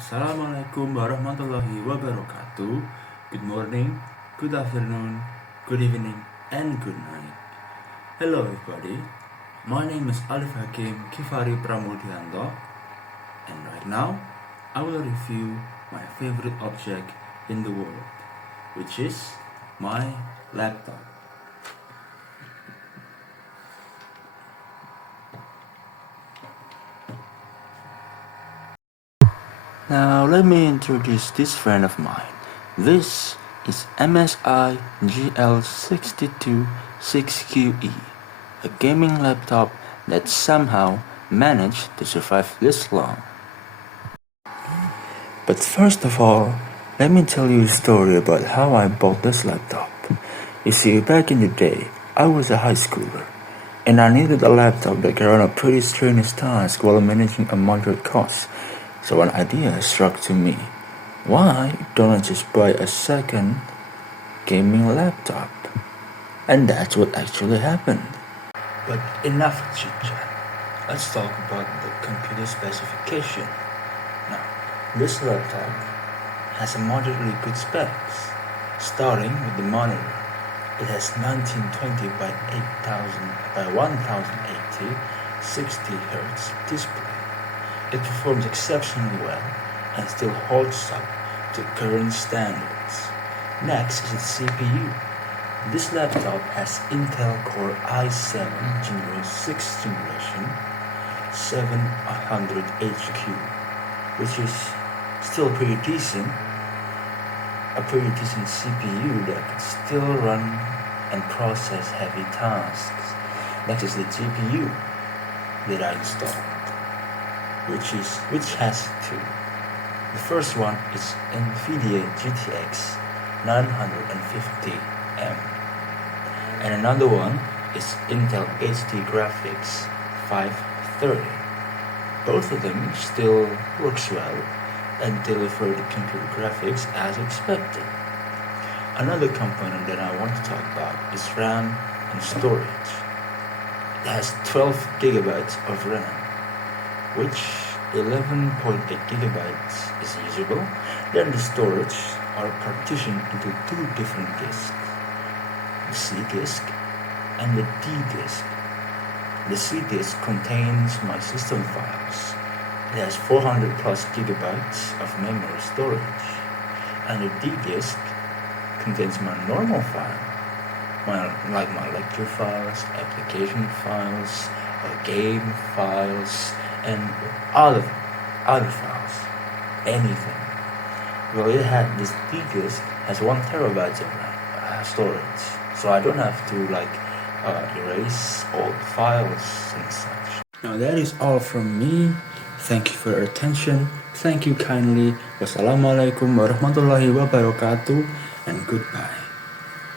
Assalamualaikum warahmatullahi wabarakatuh. Good morning, good afternoon, good evening, and good night. Hello everybody, my name is Alif Hakim Kifari Pramudyanto, and right now I will review my favorite object in the world, which is my laptop. Now let me introduce this friend of mine. This is MSI GL62 6QE, a gaming laptop that somehow managed to survive this long. But first of all, let me tell you a story about how I bought this laptop. You see, back in the day, I was a high schooler, and I needed a laptop that could run a pretty strenuous task while managing a moderate cost. So an idea struck to me. Why don't I just buy a second gaming laptop? And that's what actually happened. But enough chit-chat. Let's talk about the computer specification. Now, this laptop has a moderately good specs. Starting with the monitor, it has 1920 by 1080 60Hz display. It performs exceptionally well and still holds up to current standards. Next is its CPU. This laptop has Intel Core i7 Gen 6 generation 700HQ, which is still pretty decent. A pretty decent CPU that can still run and process heavy tasks. Next is the GPU that I installed, which has two. The first one is NVIDIA GTX 950M, and another one is Intel HD Graphics 530. Both of them still works well and deliver the computer graphics as expected. Another component that I want to talk about is RAM and storage. It has 12 gigabytes of RAM, which 11.8 gigabytes is usable. Then the storage are partitioned into two different disks, the C disk and the D disk. The C disk contains my system files. It has 400 plus gigabytes of memory storage, and the D disk contains my normal file, like my lecture files, application files, game files, and other files, anything. Well, this D disk has 1 terabyte of storage, so I don't have to erase old files and such. Now that is all from me. Thank you for your attention. Thank you kindly. Wassalamualaikum warahmatullahi wabarakatuh, and goodbye.